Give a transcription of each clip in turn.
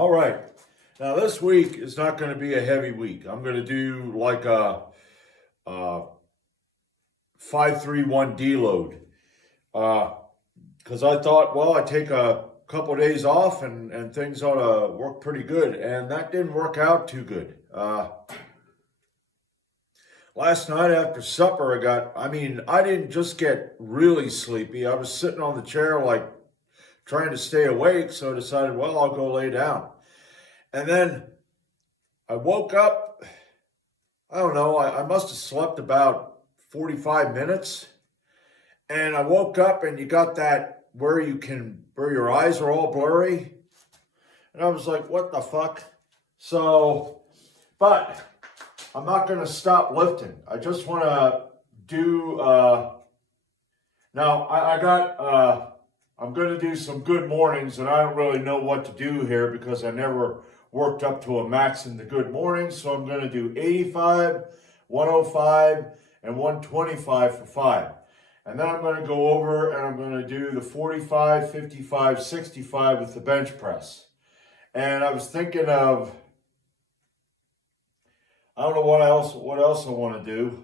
All right. Now this week is not going to be a heavy week. I'm going to do like a 5-3-1 deload. Because I thought, well, I take a couple of days off and things ought to work pretty good. And that didn't work out too good. Last night after supper, I didn't just get really sleepy. I was sitting on the chair, like trying to stay awake. So I decided, well, I'll go lay down. And then I woke up. I don't know. I must have slept about 45 minutes. And I woke up and you got that where your eyes are all blurry. And I was like, what the fuck? But I'm not going to stop lifting. I just want to do, now I'm going to do some good mornings, and I don't really know what to do here because I never worked up to a max in the good mornings. So I'm going to do 85, 105, and 125 for 5. And then I'm going to go over and I'm going to do the 45, 55, 65 with the bench press. And I was thinking of, I don't know what else I want to do.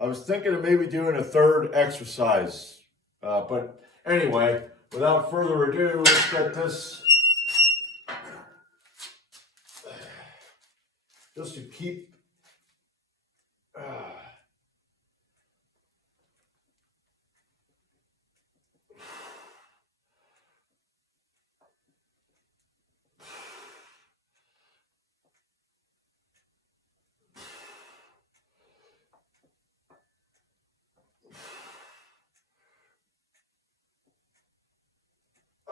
I was thinking of maybe doing a third exercise. But anyway, without further ado, let's get this. Just to keep.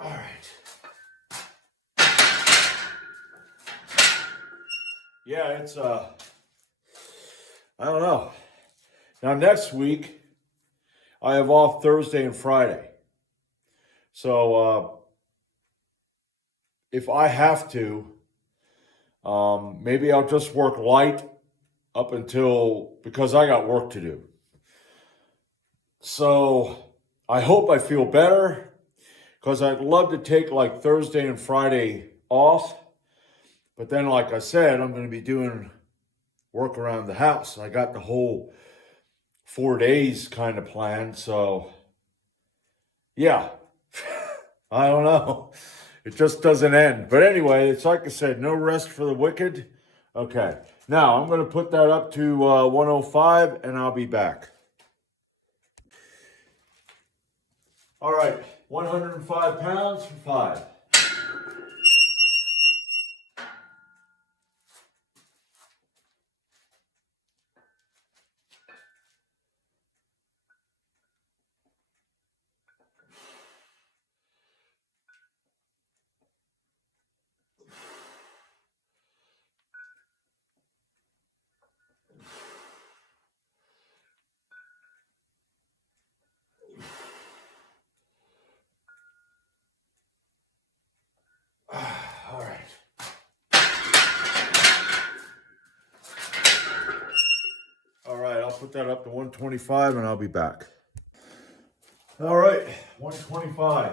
All right. Yeah, it's I don't know. Now next week I have off Thursday and Friday. So if I have to, maybe I'll just work light up until, because I got work to do. So I hope I feel better, because I'd love to take like Thursday and Friday off. But then, like I said, I'm going to be doing work around the house. I got the whole 4 days kind of planned. So, yeah, I don't know. It just doesn't end. But anyway, it's like I said, no rest for the wicked. Okay, now I'm going to put that up to 105 and I'll be back. All right, 105 pounds for 5. All right. All right, I'll put that up to 125 and I'll be back. All right, 125.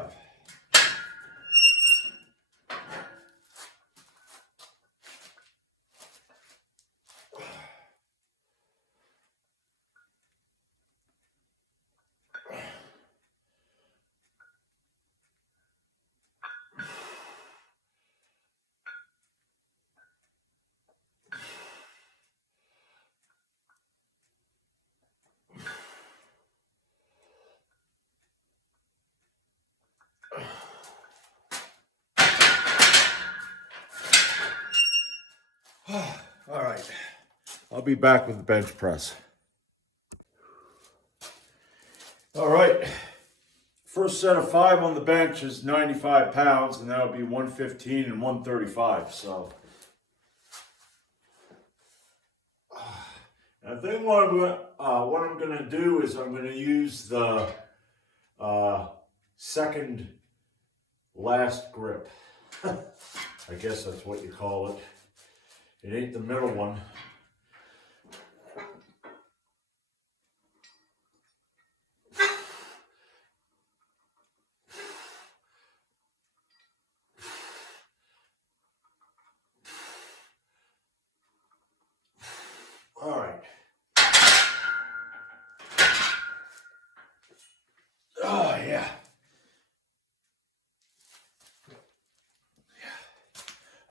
All right, I'll be back with the bench press. All right, first set of 5 on the bench is 95 pounds, and that'll be 115 and 135. So, I think what I'm going to do is I'm going to use the second last grip. I guess that's what you call it. It ain't the middle one.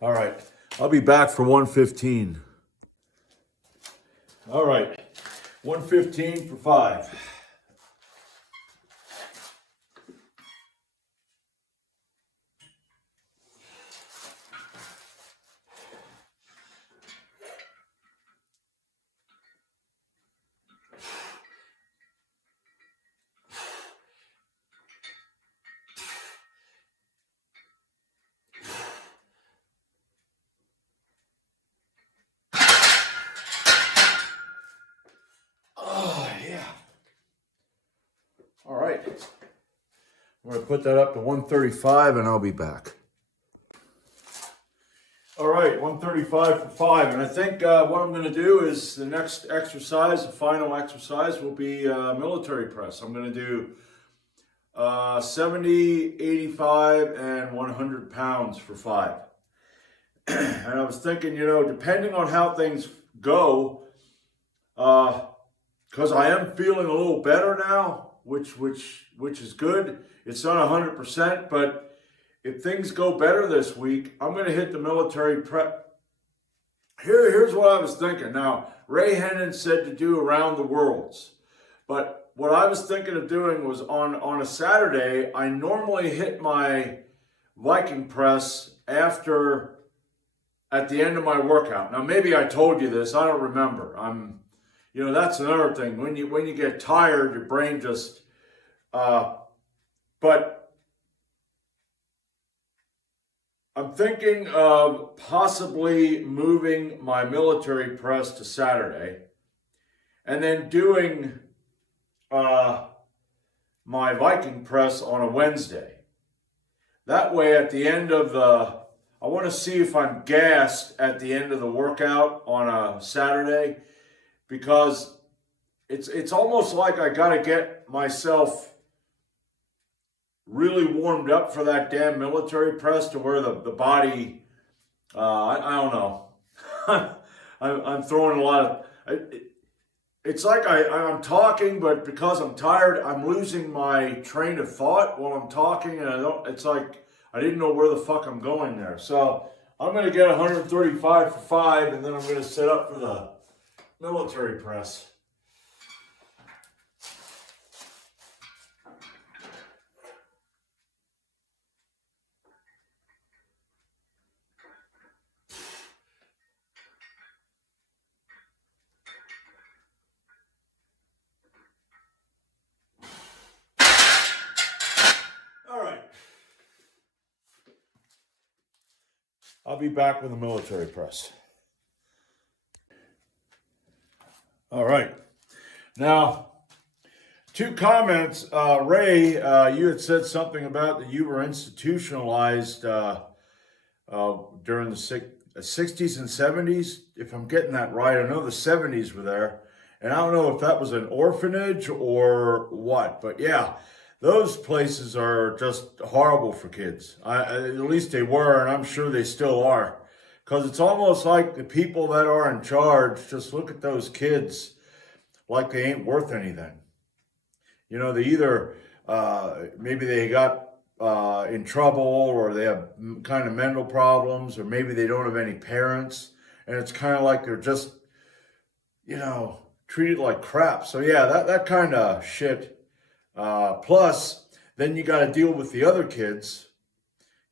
All right. I'll be back for 115. All right. 115 for 5. Oh, yeah. All right. I'm going to put that up to 135 and I'll be back. All right, 135 for 5. And I think what I'm going to do is the next exercise, the final exercise, will be military press. I'm going to do 70, 85, and 100 pounds for 5. And I was thinking, depending on how things go, because I am feeling a little better now, which is good. It's not 100%, but if things go better this week, I'm going to hit the military prep. Here's what I was thinking. Now, Ray Hennon said to do around the worlds, but what I was thinking of doing was on a Saturday, I normally hit my Viking press at the end of my workout. Now, maybe I told you this. I don't remember. That's another thing. When you get tired, your brain just, but I'm thinking of possibly moving my military press to Saturday and then doing my Viking press on a Wednesday. That way at the end of I want to see if I'm gassed at the end of the workout on a Saturday, because it's almost like I got to get myself really warmed up for that damn military press to where the body, I don't know. I'm throwing a lot of, it's like I'm talking, but because I'm tired, I'm losing my train of thought while I'm talking, and it's like I didn't know where the fuck I'm going there. So I'm going to get 135 for 5, and then I'm going to set up for the military press. All right. I'll be back with the military press. All right. Now, 2 comments. Ray, you had said something about that you were institutionalized during the 60s and 70s, if I'm getting that right. I know the 70s were there, and I don't know if that was an orphanage or what, but yeah, those places are just horrible for kids. At least they were, and I'm sure they still are, because it's almost like the people that are in charge just look at those kids like they ain't worth anything. They either, maybe they got in trouble, or they have kind of mental problems, or maybe they don't have any parents, and it's kind of like they're just, treated like crap. So yeah, that kind of shit. Plus, then you got to deal with the other kids,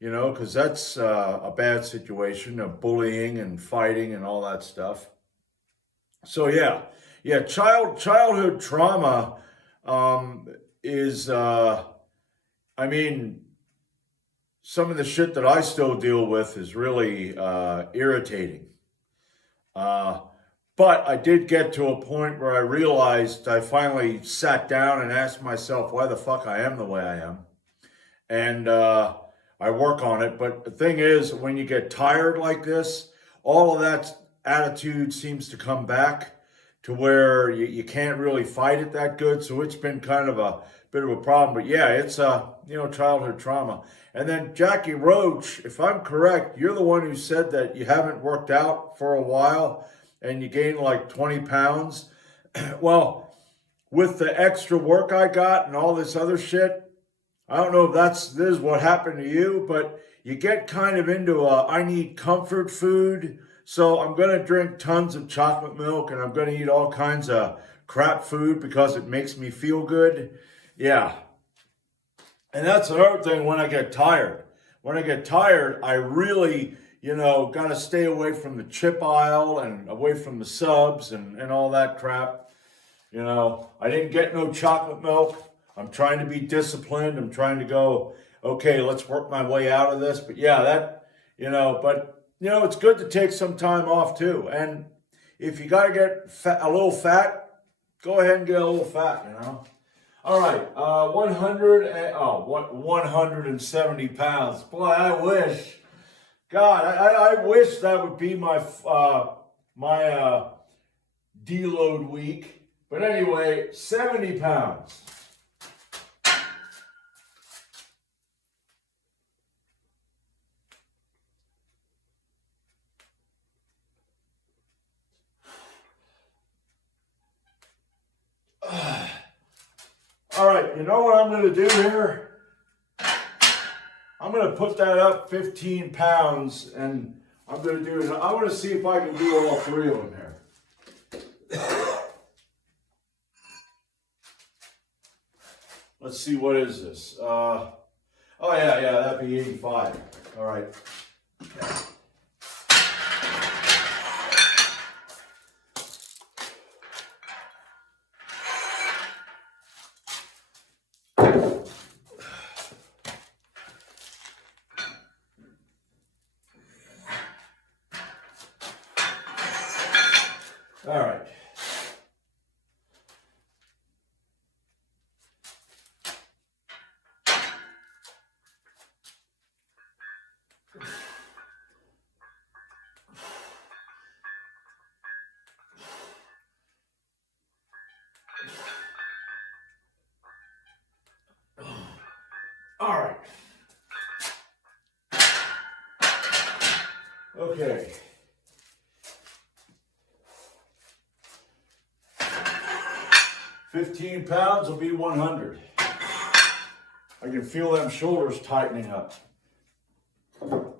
because that's a bad situation of bullying and fighting and all that stuff. So yeah, childhood trauma is, I mean, some of the shit that I still deal with is really irritating. But I did get to a point where I realized, I finally sat down and asked myself why the fuck I am the way I am. And I work on it. But the thing is, when you get tired like this, all of that attitude seems to come back to where you can't really fight it that good. So it's been kind of a bit of a problem. But yeah, it's childhood trauma. And then Jackie Roach, if I'm correct, you're the one who said that you haven't worked out for a while and you gained like 20 pounds. Well, with the extra work I got and all this other shit, I don't know if this is what happened to you, but you get kind of into I need comfort food. So I'm going to drink tons of chocolate milk and I'm going to eat all kinds of crap food because it makes me feel good. Yeah. And that's another thing when I get tired. When I get tired, I really, got to stay away from the chip aisle and away from the subs and all that crap. I didn't get no chocolate milk. I'm trying to be disciplined. I'm trying to go, okay, let's work my way out of this. But yeah, it's good to take some time off too. And if you got to get a little fat, go ahead and get a little fat. All right, 170 pounds. Boy, I wish, God, I wish that would be my deload week. But anyway, 70 pounds. All right, you know what I'm going to do here? I'm going to put that up 15 pounds, and I'm going to do it. I want to see if I can do all three of them here. Let's see, what is this? Oh, yeah, that'd be 85. All right. All right. All right. Okay. £15 will be 100. I can feel them shoulders tightening up. Let's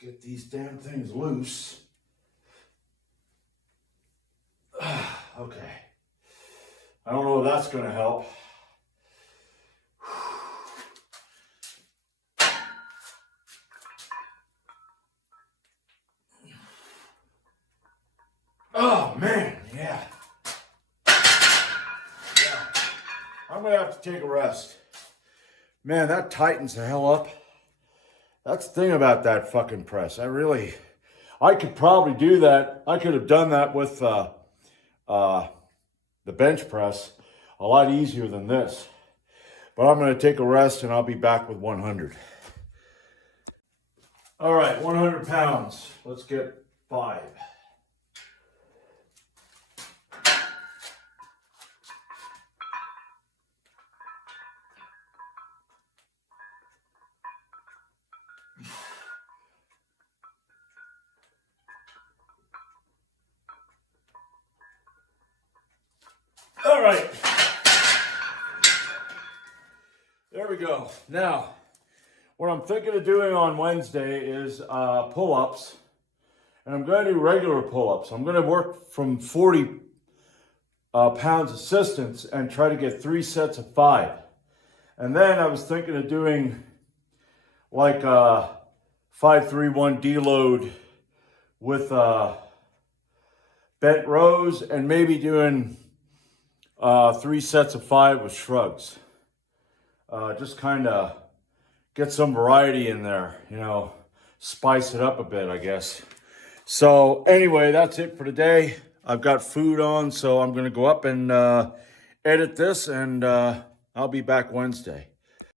get these damn things loose. Okay. I don't know if that's going to help. Oh, man, yeah. I'm going to have to take a rest. Man, that tightens the hell up. That's the thing about that fucking press. I could probably do that. I could have done that with the bench press a lot easier than this. But I'm going to take a rest and I'll be back with 100. All right, 100 pounds. Let's get 5. All right. There we go. Now, what I'm thinking of doing on Wednesday is pull-ups. And I'm going to do regular pull-ups. I'm going to work from 40 pounds assistance and try to get 3 sets of 5. And then I was thinking of doing like 5-3-1 deload with bent rows and maybe doing 3 sets of 5 with shrugs. Just kind of get some variety in there, spice it up a bit, I guess. So anyway, that's it for today. I've got food on, so I'm going to go up and edit this, and I'll be back Wednesday.